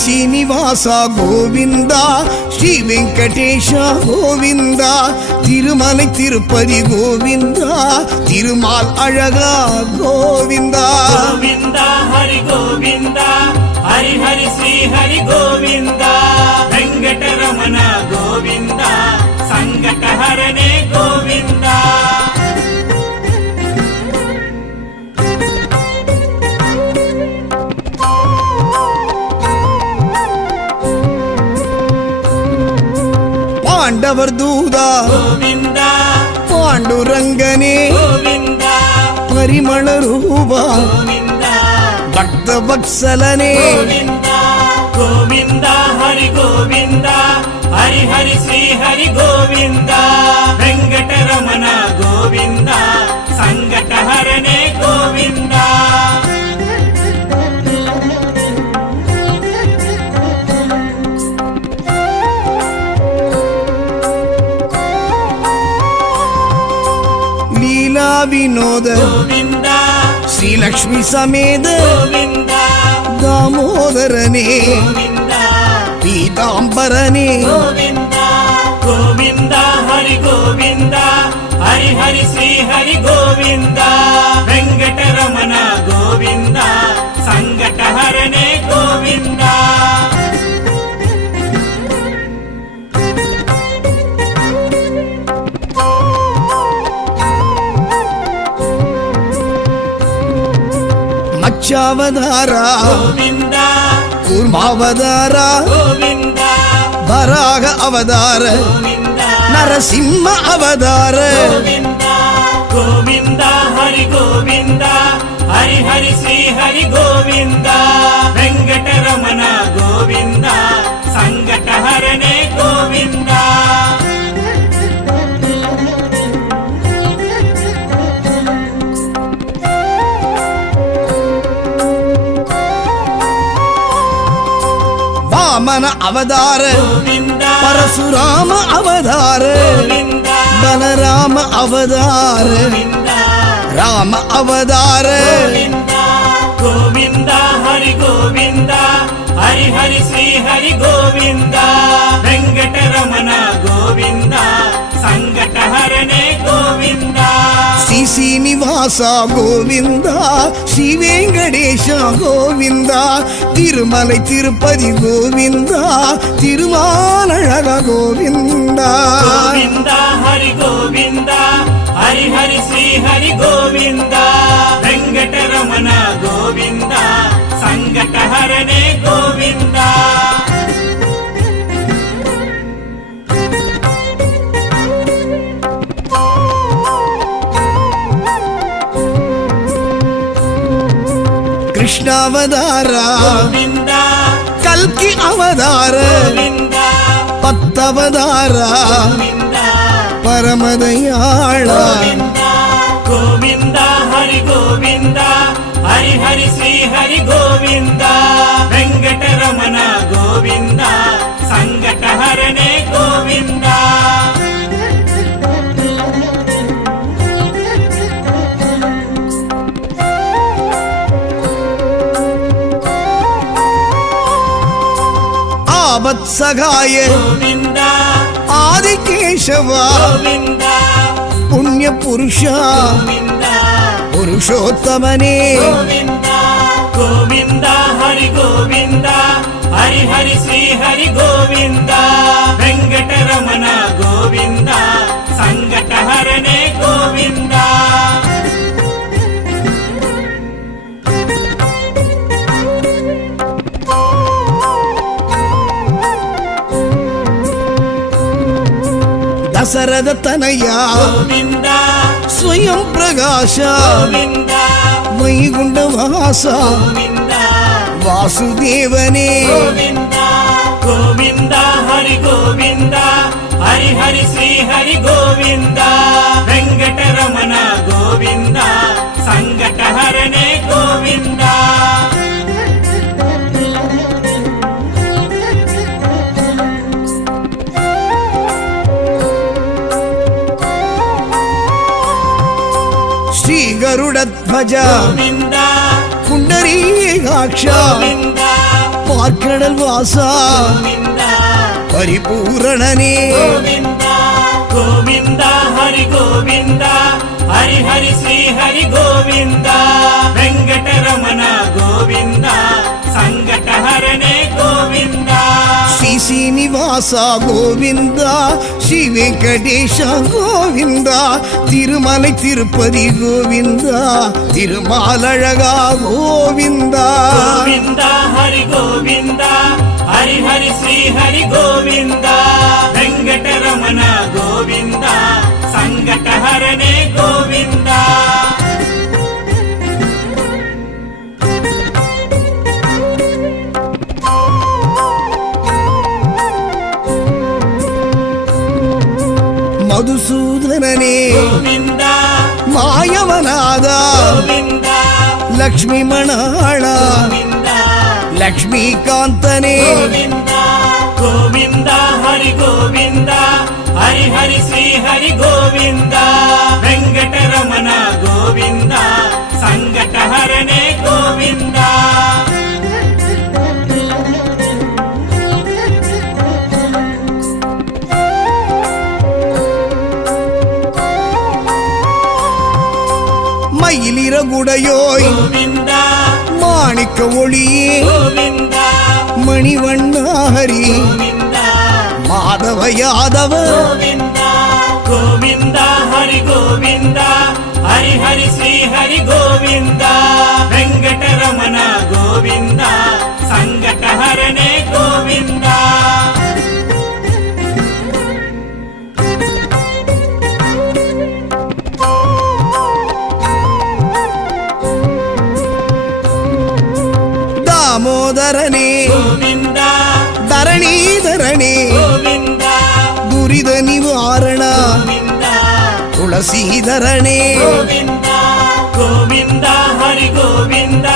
శ్రీనివాస గోవింద శ్రీ వెంకటేశ గోవింద తిరుమலை తిరుపతి గోవింద తిరుమాల్ అழகா గోవింద గోవింద హరి గోవింద హరి హరి శ్రీ హరి గోవింద వెంకటరమణ గోవింద సంకటహరణే గోవింద పాండవర్ దూదా గోవింద పాండురంగనే గోవింద పరిమళ రూప గోవింద భక్త వత్సలనే గోవింద గోవింద హరి గోవింద హరి హరి శ్రీ హరి గోవింద వెంకటరమణ గోవింద సంకటహరణే గోవింద లీలా వినోద గోవింద శ్రీలక్ష్మి సమేత గోవింద దామోదరనే గోవింద పీతాంబరనే గోవింద గోవింద హరి గోవింద హరి హరి శ్రీ హరి గోవింద వెంకటరమణ గోవింద సంకటహరణే గోవింద మత్స్యావతార గోవింద కూర్మావతార గోవింద వరాహ అవతార గోవింద నరసింహ అవతార గోవింద గోవింద హరి గోవింద హరి హరి శ్రీ హరి గోవింద వెంకటరమణ గోవింద సంకటహరణే గోవింద వామన అవతార గోవింద పరశురామ అవతార గోవింద బలరామ అవతార గోవింద రామ అవతార గోవింద గోవింద హరి గోవింద హరి హరి శ్రీ హరి గోవింద వెంకటరమణ గోవింద సంకటహరణే గోవింద శ్రీనివాస గోవింద శ్రీ వెంకటేశ గోవింద తిరుమలై తిరుపతి గోవింద తిరుమాలழக గోవింద గోవింద హరి గోవింద హరి హరి శ్రీ హరి గోవింద వెంకటరమణ గోవింద సంకటహరణే గోవింద కృష్ణావతార గోవింద కల్కి అవతార గోవింద పత్తవతార గోవింద పరమదయాళ గోవింద గోవింద హరి గోవింద హరి హరి శ్రీ హరి గోవింద వెంకటరమణ గోవింద సంకటహరణే గోవింద ఆవత్సగాయ గోవింద ఆదికేశవ గోవింద పుణ్య పురుష గోవింద పురుషోత్తమనే గోవింద గోవింద హరి గోవింద హరి హరి శ్రీ హరి గోవింద వెంకటరమణ గోవింద సంకటహరణే గోవింద దశరథ తనయ గోవింద స్వయం ప్రకాశ గోవింద వైగుంఠవాస గోవింద వాసుదేవనే గోవింద గోవింద హరి గోవింద హరి హరి శ్రీ హరి గోవింద వెంకటరమణ ಶ್ರೀ ಗರುಡಧ್ವಜ ಗೋವಿಂದ ಪುಂಡರೀಕಾಕ್ಷ ಗೋವಿಂದ ಪಾರ್ಕಡಲ್ ವಾಸ ಗೋವಿಂದ ಪರಿಪೂರಣನೇ ಗೋವಿಂದ ಗೋವಿಂದ ಹರಿ ಗೋವಿಂದ ಹರಿ ಹರಿ ಶ್ರೀ ಹರಿ ಗೋವಿಂದ ವೆಂಕಟರಮಣ ಗೋವಿಂದ ಸಂಕಟಹರನೇ ಗೋವಿಂದ ಶ್ರೀ ಶ್ರೀನಿವಾಸ ಗೋವಿಂದ ಶ್ರೀ ವೆಂಕಟೇಶ ಗೋವಿಂದ ತಿರುಮலை ತಿರುಪತಿ ಗೋವಿಂದ ತಿರುಮಾಲழகா ಗೋವಿಂದ ಗೋವಿಂದ ಹರಿ ಗೋವಿಂದ ಹರಿ ಹರಿ ಶ್ರೀ ಹರಿ ಗೋವಿಂದ ವೆಂಕಟರಮಣ ಗೋವಿಂದ ಸಂಕಟಹರನೇ ಗೋವಿಂದ ಮಧುಸೂದನನೇ ಗೋವಿಂದ ಮಾಯವನಾದ ಗೋವಿಂದ ಲಕ್ಷ್ಮೀ ಮಣಾಳ ಗೋವಿಂದ ಲಕ್ಷ್ಮೀಕಾಂತನೇ ಗೋವಿಂದ ಗೋವಿಂದ ಹರಿ ಗೋವಿಂದ ಹರಿ ಹರಿ ಶ್ರೀ ಹರಿ ಗೋವಿಂದ ವೆಂಕಟರಮಣ ಗೋವಿಂದ ಸಂಕಟಹರನೇ ಗೋವಿಂದ மயிலிறகுடையோய் ಗೋವಿಂದ மாணிக்க ஒளியே ಗೋವಿಂದ மணிவண்ண ஹரி ಗೋವಿಂದ மாதவ யாதவ ಗೋವಿಂದ ಗೋವಿಂದ ಹರಿ ಗೋವಿಂದ ಹರಿ ಹರಿ ಶ್ರೀ ಹರಿ ಗೋವಿಂದ ವೆಂಕಟರಮಣ ಗೋವಿಂದ ಸಂಕಟಹರನೇ ಗೋವಿಂದ தாமோதரனே ಗೋವಿಂದ தரணீதரனே ಗೋವಿಂದ துரித நிவாரண ಗೋವಿಂದ துளசீதரனே ಗೋವಿಂದ ಗೋವಿಂದ ಹರಿ ಗೋವಿಂದ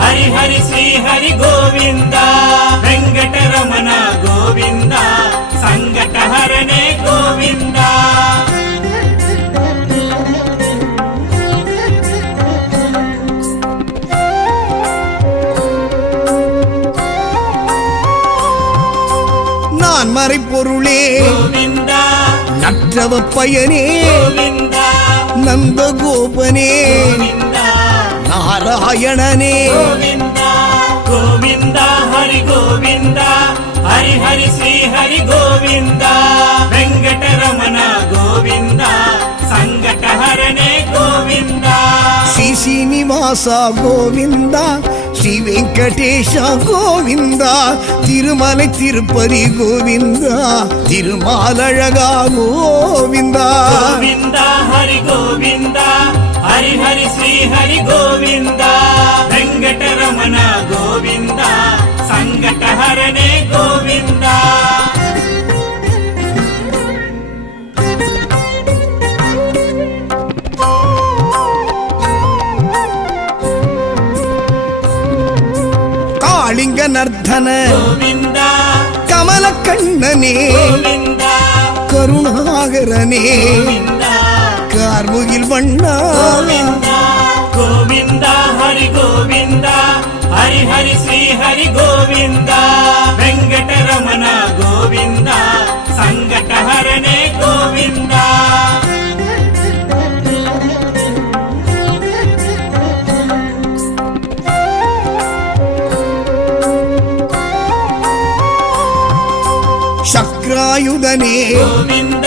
ಹರಿ ಹರಿ ಶ್ರೀ ಹರಿ ಗೋವಿಂದ ವೆಂಕಟರಮಣ ಗೋವಿಂದ ಸಂಕಟಹರನೇ ಗೋವಿಂದ நான் மறைப்பொருளே ಗೋವಿಂದ நற்றவ பயனே ಗೋವಿಂದ நந்தகோபனே ಗೋವಿಂದ நாராயணனே ಗೋವಿಂದ ಗೋವಿಂದ ಹರಿ ಗೋವಿಂದ ಹರಿ ಹರಿ ಶ್ರೀ ಹರಿ ಗೋವಿಂದ ವೆಂಕಟರಮಣ ಗೋವಿಂದ ಸಂಕಟಹರನೇ ಗೋವಿಂದ ಶ್ರೀ ಶ್ರೀನಿವಾಸ ಗೋವಿಂದ ಶ್ರೀ ವೆಂಕಟೇಶ ಗೋವಿಂದ ತಿರುಮலை ತಿರುಪತಿ ಗೋವಿಂದ ತಿರುಮಾಲழகா ಗೋವಿಂದ ಗೋವಿಂದ ಹರಿ ಗೋವಿಂದ ಹರಿ ಹರಿ ಶ್ರೀ ಹರಿ ಗೋವಿಂದ ವೆಂಕಟರಮಣ ಗೋವಿಂದ ಸಂಕಟಹರನೇ ಗೋವಿಂದ ಕಾಳಿಂಗ ನರ್ಧನ ಗೋವಿಂದ ಕಮಲ ಕಣ್ಣನೇ ಗೋವಿಂದ ಕರುಣಾಗರನೇ ಗೋವಿಂದ ಕಾರ್ಮುಗಿಲ್ ಬಣ್ಣ ಗೋವಿಂದ ಗೋವಿಂದ ಹರಿ ಗೋವಿಂದ ಹರಿ ಹರಿ ಶ್ರೀ ಹರಿ ಗೋವಿಂದ ವೆಂಕಟರಮಣ ಗೋವಿಂದ ಸಂಕಟಹರನೇ ಗೋವಿಂದ ಶಕ್ರಾಯುಧನೇ ಗೋವಿಂದ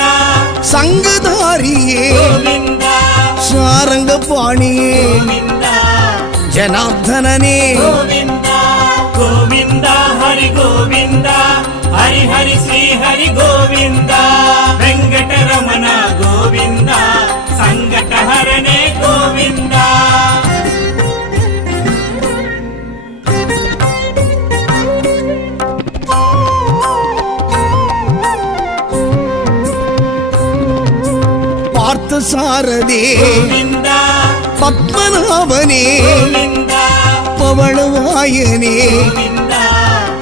ಸಂಗಧಾರಿಯೇ ಗೋವಿಂದ ಸಾರಂಗ ಪಾಣಿಯೇ ಗೋವಿಂದ ಜನಾರ್ದನನೇ ಗೋವಿಂದ ಗೋವಿಂದ ಹರಿ ಗೋವಿಂದ ಹರಿ ಹರಿ ಶ್ರೀ ಹರಿ ಗೋವಿಂದ ವೆಂಕಟರಮಣ ಗೋವಿಂದ ಸಂಕಟಹರನೇ ಗೋವಿಂದ பார்த்த சாரதே ಗೋವಿಂದ பத்மநாபனே ಗೋವಿಂದ பவளவாயனே ಗೋವಿಂದ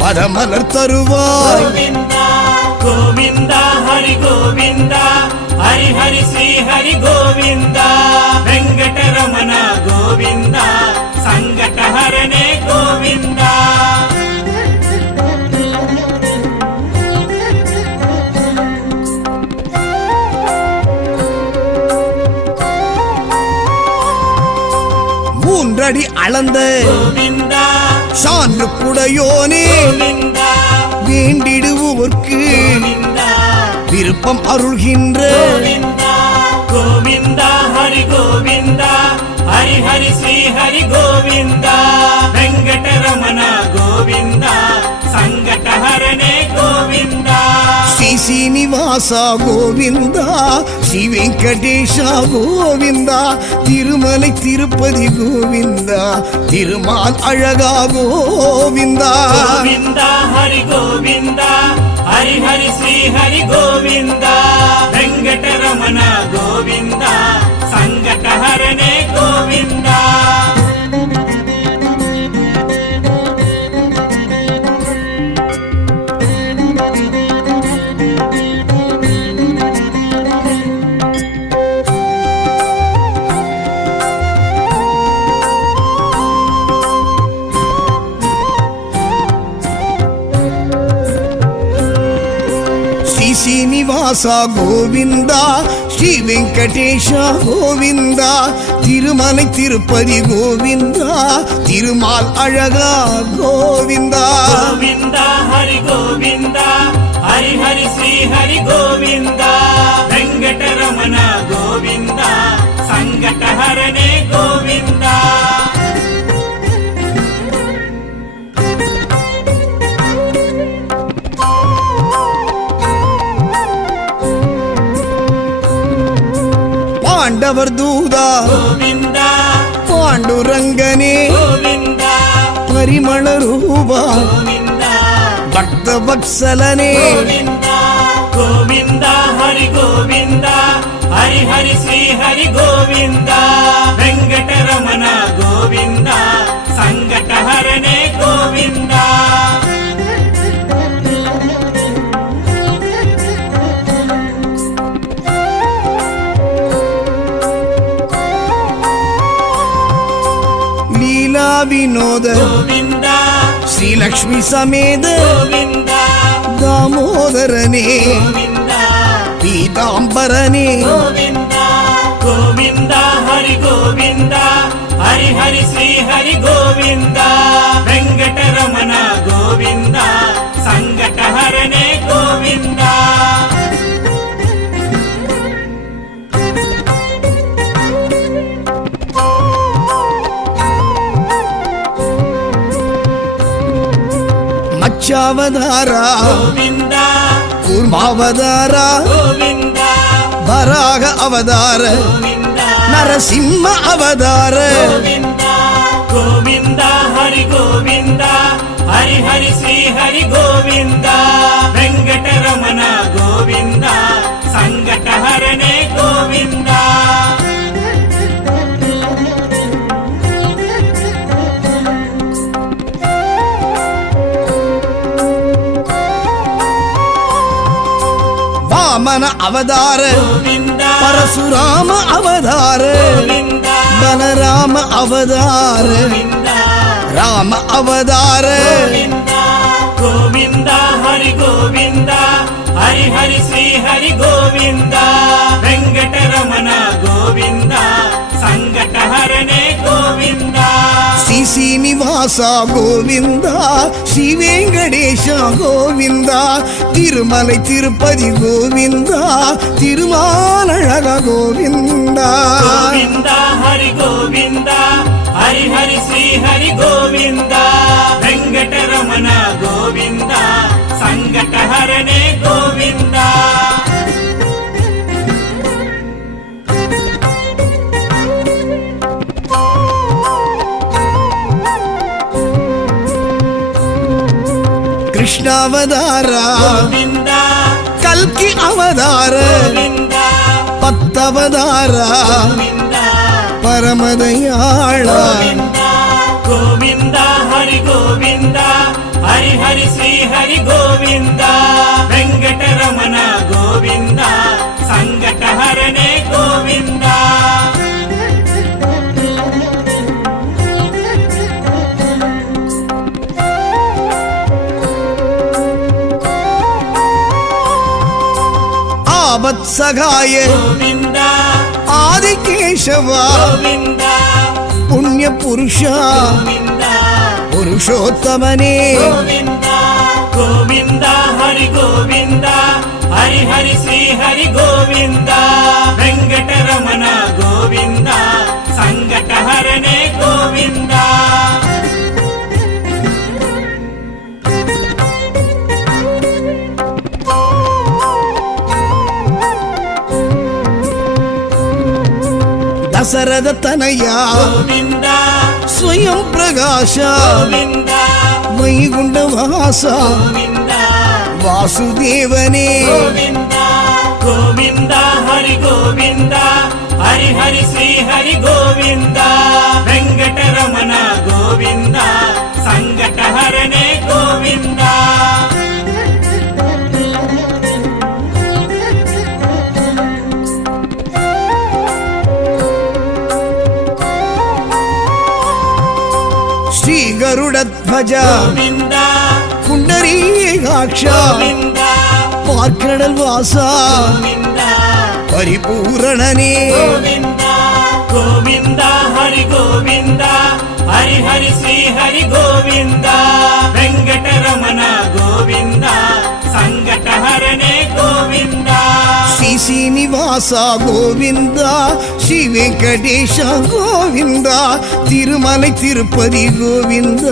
பதமலர் தருவாய் ಗೋವಿಂದ ಗೋವಿಂದ ಹರಿ ಗೋವಿಂದ ಹರಿ ಹರಿ ಶ್ರೀ ಹರಿ ಗೋವಿಂದ ವೆಂಕಟರ 6 அளந்த கோவிந்தா சான்று குடையோனே கோவிந்தா வேண்டிடுவோர்க்கு கோவிந்தா விருப்பம் அருள்கின்ற கோவிந்தா கோவிந்தா ஹரி கோவிந்தா ஹரி ஹரி ஸ்ரீ ஹரி கோவிந்தா வெங்கடரமண கோவிந்தா சங்கடஹரணே கோவிந்தா ಶ್ರೀ ಶ್ರೀನಿವಾಸ ಗೋವಿಂದ ಶ್ರೀ ವೆಂಕಟೇಶ ಗೋವಿಂದ ತಿರುಮಲೈ ತಿರುಪತಿ ಗೋವಿಂದ ತಿರುಮಾಲ್ ಅழகா ಗೋವಿಂದ கோவிந்தா ஹரி கோவிந்தா ஹரி ஹரி ஸ்ரீ ஹரி கோவிந்தா வெங்கடரமண கோவிந்தா சங்கடஹரணே கோவிந்தா ಶ್ರೀ ಶ್ರೀನಿವಾಸ ಗೋವಿಂದ ಶ್ರೀ ವೆಂಕಟೇಶ ಗೋವಿಂದ ತಿರುಮಲೈ ತಿರುಪತಿ ಗೋವಿಂದ ತಿರುಮಾಲ್ ಅழகா ಗೋವಿಂದ கோவிந்தா ஹரி கோவிந்தா ஹரி ஹரி ஸ்ரீ ஹரி கோவிந்தா வெங்கடரமண கோவிந்தா சங்கடஹரணே கோவிந்தா ಪಾಂಡವರ್ ದೂದ கோவிந்தா ಪಾಂಡುರಂಗನೇ கோவிந்தா ಪರಿಮಳ ರೂಪ கோவிந்தா ಭಕ್ತ ವತ್ಸಲನೇ கோவிந்தா கோவிந்தா ஹரி கோவிந்தா ஹரி ஹரி ஸ்ரீ ஹரி கோவிந்தா வெங்கடரமண கோவிந்தா சங்கடஹரணே கோவிந்தா ಲೀಲಾ ವಿನೋದ கோவிந்தா ಶ್ರೀ ಲಕ್ಷ್ಮಿ ಸಮೇತ கோவிந்தா ದಾಮೋದರನೇ கோவிந்தா ಪೀತಾಂಬರನೇ கோவிந்தா கோவிந்தா ஹரி கோவிந்தா ஹரி ஹரி ஸ்ரீ ஹரி கோவிந்தா வெங்கடரமண கோவிந்தா சங்கடஹரணே கோவிந்தா ಮಚ್ಚಾವತಾರ கோவிந்தா ಕೂರ್ಮಾವತಾರ கோவிந்தா ವರಾಹ ಅವತಾರ கோவிந்தா ನರಸಿಂಹ ಅವತಾರ கோவிந்தா கோவிந்தா ஹரி கோவிந்தா ஹரி ஹரி ஸ்ரீ ஹரி கோவிந்தா வெங்கடரமண கோவிந்தா சங்கடஹரணே கோவிந்தா ವಾಮನ ಅವತಾರ கோவிந்தா ಪರಶುರಾಮ ಅವತಾರ கோவிந்தா ಬಲರಾಮ ಅವತಾರ கோவிந்தா ರಾಮ ಅವತಾರ கோவிந்தா கோவிந்தா ஹரி கோவிந்தா ஹரி ஹரி ஸ்ரீ ஹரி கோவிந்தா வெங்கடரமண கோவிந்தா சங்கடஹரணே கோவிந்தா ಶ್ರೀ ಶ್ರೀನಿವಾಸ ಗೋವಿಂದ ಶ್ರೀ ವೆಂಕಟೇಶ ಗೋವಿಂದ ತಿರುಮಲೈ ತಿರುಪತಿ ಗೋವಿಂದ ತಿರುಮಾಲಳಗ ಗೋವಿಂದ கோவிந்தா ஹரி கோவிந்தா ஹரி ஹரி ஸ்ரீ ஹரி கோவிந்தா வெங்கடரமண கோவிந்தா சங்கடஹரணே கோவிந்தா ಕೃಷ್ಣಾವತಾರ கோவிந்தா ಕಲ್ಕಿ ಅವತಾರ கோவிந்தா ಪತ್ತವತಾರ கோவிந்தா ಪರಮದಯಾಳ கோவிந்தா கோவிந்தா ஹரி கோவிந்தா ஹரி ஹரி ஸ்ரீ ஹரி கோவிந்தா வெங்கடரமண கோவிந்தா சங்கடஹரணே கோவிந்தா ಆವತ್ಸಗಾಯ கோவிந்தா ಆದಿಕೇಶವ கோவிந்தா ಪುಣ್ಯ ಪುರುಷ ಗೋವಿಂದ ಪುರುಷೋತ್ತಮನೇ ಗೋವಿಂದ ಗೋವಿಂದ ಹರಿ ಗೋವಿಂದ ಹರಿ ಹರಿ ಶ್ರೀ ಹರಿ ಗೋವಿಂದ ವೆಂಕಟರಮಣ ಗೋವಿಂದ ಸಂಕಟಹರನೇ ಗೋವಿಂದ ದಸರದ ತನಯ ಗೋವಿಂದ ಸ್ವಯಂ ಪ್ರಕಾಶ ಗೋವಿಂದ ವೈಗುಂಡ ವಾಸ ಗೋವಿಂದ ವಾಸುದೇವನೇ ಗೋವಿಂದ ಗೋವಿಂದ ಹರಿ ಗೋವಿಂದ ಹರಿ ಹರಿ ಶ್ರೀ ಹರಿ ಗೋವಿಂದ ವೆಂಕಟರಮಣ ಗೋವಿಂದ ಸಂಕಟಹರನೇ ಗೋವಿಂದ ಶ್ರೀ ಗರುಡಧ್ವಜ ಗೋವಿಂದ ಪುಂಡರೀಕಾಕ್ಷ ಗೋವಿಂದ ಪಾರ್ಕಡಲ್ ವಾಸ ಗೋವಿಂದ ಪರಿಪೂರಣನೇ ಗೋವಿಂದ ಗೋವಿಂದ ಹರಿ ಗೋವಿಂದ ಹರಿ ಹರಿ ಶ್ರೀ ಹರಿ ಗೋವಿಂದ ವೆಂಕಟರಮಣ ಗೋವಿಂದ ಸಂಕಟಹರನೇ ಗೋವಿಂದ ಶ್ರೀ ಶ್ರೀನಿವಾಸ ಗೋವಿಂದ ಶ್ರೀ ವೆಂಕಟೇಶ ಗೋವಿಂದ ತಿರುಮலை ತಿರುಪತಿ ಗೋವಿಂದ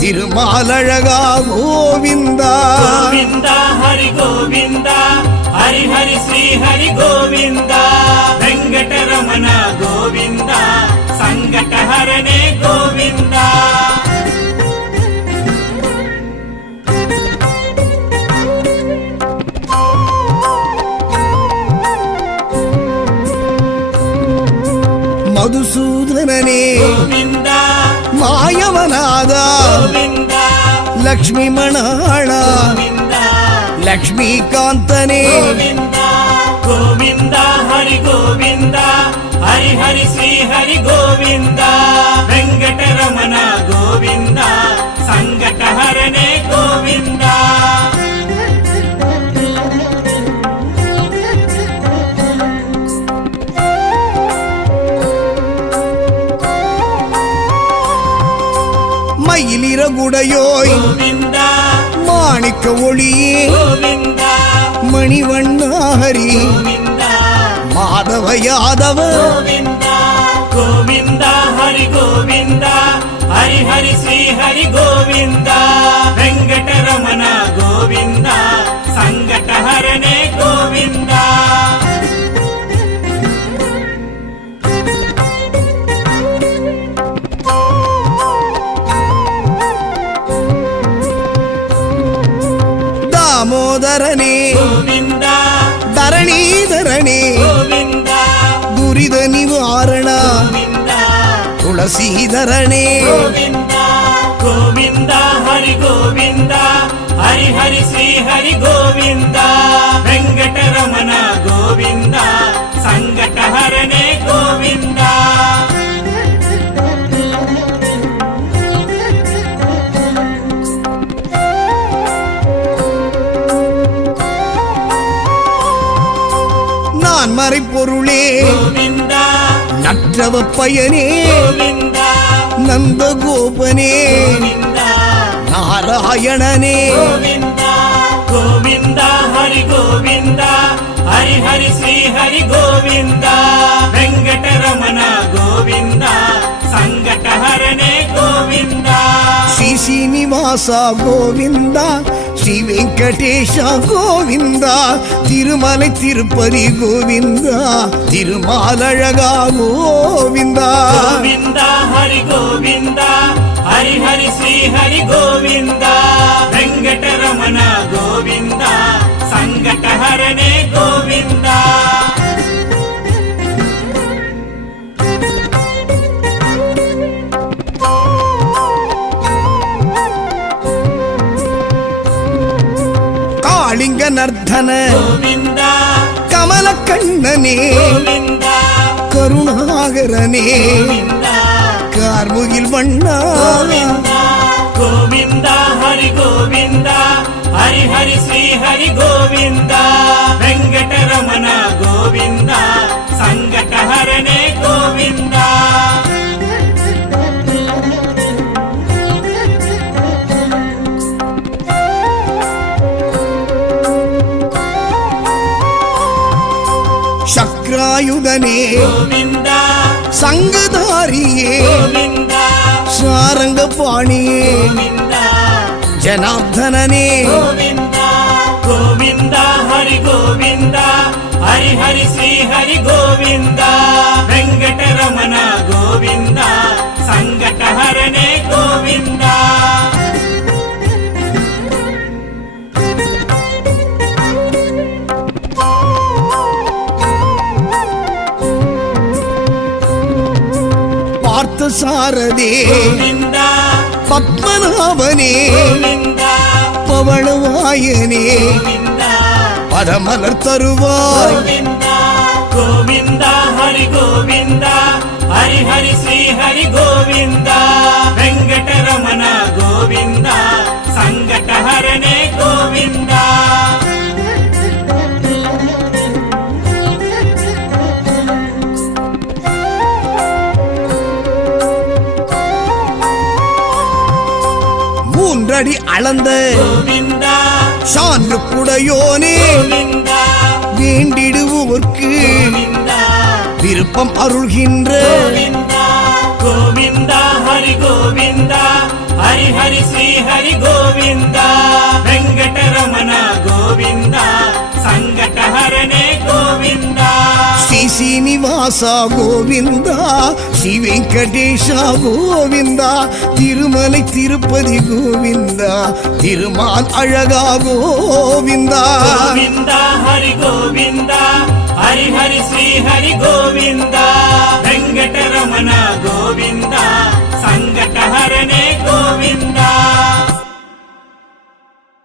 ತಿರುಮಾಲழகா ಗೋವಿಂದ ಗೋವಿಂದ ಹರಿ ಗೋವಿಂದ ಹರಿ ಹರಿ ಶ್ರೀ ಹರಿ ಗೋವಿಂದ ವೆಂಕಟರಮಣ ಗೋವಿಂದ ಸಂಕಟಹರನೇ ಗೋವಿಂದ ಮಧುಸೂದನನೇ ಗೋವಿಂದ ಮಾಯವನಾದ ಗೋವಿಂದ ಲಕ್ಷ್ಮೀ ಮಣಾಳ ಗೋವಿಂದ ಲಕ್ಷ್ಮೀಕಾಂತನೇ ಗೋವಿಂದ ಗೋವಿಂದ ಹರಿ ಗೋವಿಂದ ಹರಿ ಹರಿ ಶ್ರೀ ಹರಿ ಗೋವಿಂದ ವೆಂಕಟರಮಣ ಗೋವಿಂದ ಸಂಕಟಹರನೇ ಗೋವಿಂದ மயிலிறகுடையோய் ಗೋವಿಂದ மாணிக்க ஒளியே ಗೋವಿಂದ மணிவண்ணா ஹரி ಗೋವಿಂದ மாதவ யாதவ ಗೋವಿಂದ ಗೋವಿಂದ ಹರಿ ಗೋವಿಂದ ಹರಿ ಹರಿ ಶ್ರೀ ಹರಿ ಗೋವಿಂದ ವೆಂಕಟರಮಣ ಗೋವಿಂದ ಸಂಕಟಹರನೇ ಗೋವಿಂದ தாமோதரனே ಗೋವಿಂದ தரணீதரனே ಗೋವಿಂದ துரித நிவாரண ಗೋವಿಂದ துளசீதரனே ಗೋವಿಂದ ಗೋವಿಂದ ಹರಿ ಗೋವಿಂದ ಹರಿ ಹರಿ ಶ್ರೀ ಹರಿ ಗೋವಿಂದ ವೆಂಕಟರಮಣ ಗೋವಿಂದ ಸಂಕಟಹರನೇ ಗೋವಿಂದ நான் மறைப்பொருளே ಗೋವಿಂದ நற்றவ பயனே ಗೋವಿಂದ நந்தகோபனே ಗೋವಿಂದ நாராயணனே ಗೋವಿಂದ ಗೋವಿಂದ ಹರಿ ಗೋವಿಂದ ಹರಿ ಹರಿ ಶ್ರೀ ಹರಿ ಗೋವಿಂದ ವೆಂಕಟರಮಣ ಗೋವಿಂದ ಸಂಕಟಹರನೇ ಗೋವಿಂದ ಶ್ರೀ ಶ್ರೀನಿವಾಸ ಗೋವಿಂದ ಶ್ರೀ ವೆಂಕಟೇಶ ಗೋವಿಂದ ತಿರುಮலை ತಿರುಪತಿ ಗೋವಿಂದ ತಿರುಮಾಲழகா ಗೋವಿಂದ ಗೋವಿಂದ ಹರಿ ಗೋವಿಂದ ಹರಿ ಹರಿ ಶ್ರೀ ಹರಿ ಗೋವಿಂದ ವೆಂಕಟರಮಣ ಗೋವಿಂದ ಸಂಕಟಹರನೇ ಗೋವಿಂದ ಕಾಳಿಂಗ ನರ್ಧನ ಗೋವಿಂದ ಕಮಲ ಕಣ್ಣನೇ ಗೋವಿಂದ ಕರುಣಾಗರನೇ ಗೋವಿಂದ ಕಾರ್ಮುಗಿಲ್ ಬಣ್ಣ ಗೋವಿಂದ ಗೋವಿಂದ ಹರಿ ಗೋವಿಂದ ಹರಿ ಹರಿ ಶ್ರೀ ಹರಿ ಗೋವಿಂದ ವೆಂಕಟರಮಣ ಗೋವಿಂದ ಸಂಕಟಹರನೇ ಗೋವಿಂದ கண்ணனே ಗೋವಿಂದ சங்குதாரியே ಗೋವಿಂದ சாரங்க பாணியே ಗೋವಿಂದ ஜனார்தனனே ಗೋವಿಂದ ಗೋವಿಂದ ಹರಿ ಗೋವಿಂದ ಹರಿ ಹರಿ ಶ್ರೀ ಹರಿ ಗೋವಿಂದ ವೆಂಕಟರಮಣ ಗೋವಿಂದ ಸಂಕಟ ಹರನೆ ಗೋವಿಂದ பார்த்த சாரதே ಗೋವಿಂದ பத்மநாபனே ಗೋವಿಂದ பவளவாயனே ಗೋವಿಂದ பதமலர் தருவாய் ಗೋವಿಂದ ಗೋವಿಂದ ಹರಿ ಗೋವಿಂದ ಹರಿ ಹರಿ ಶ್ರೀ ಹರಿ ಗೋವಿಂದ ವೆಂಕಟರಮಣ ಗೋವಿಂದ ಸಂಕಟ ಹರನೆ ಗೋವಿಂದ மூன்றடி அளந்த ಗೋವಿಂದ சான்று குடையோனே ಗೋವಿಂದ வேண்டிடுவோர்க்கு ಗೋವಿಂದ விருப்பம் அருள்கின்ற ಗೋವಿಂದ ಗೋವಿಂದ ಹರಿ ಗೋವಿಂದ ಹರಿ ಹರಿ ಶ್ರೀ ಹರಿ ಗೋವಿಂದ ವೆಂಕಟರಮಣ ಗೋವಿಂದ ಸಂಕಟ ಹರನೆ ಗೋವಿಂದ ஸ்ரீ சீனிவாசா கோவிந்தா ஸ்ரீ வெங்கடேஷா கோவிந்தா திருமலை திருப்பதி கோவிந்தா திருமால் அழகா கோவிந்தா ಗೋವಿಂದ ಹರಿ ಗೋವಿಂದ ಹರಿ ಹರಿ ಶ್ರೀ ಹರಿ ಗೋವಿಂದ ವೆಂಕಟರಮಣ ಗೋವಿಂದ ಸಂಕಟ ಹರನೆ ಗೋವಿಂದ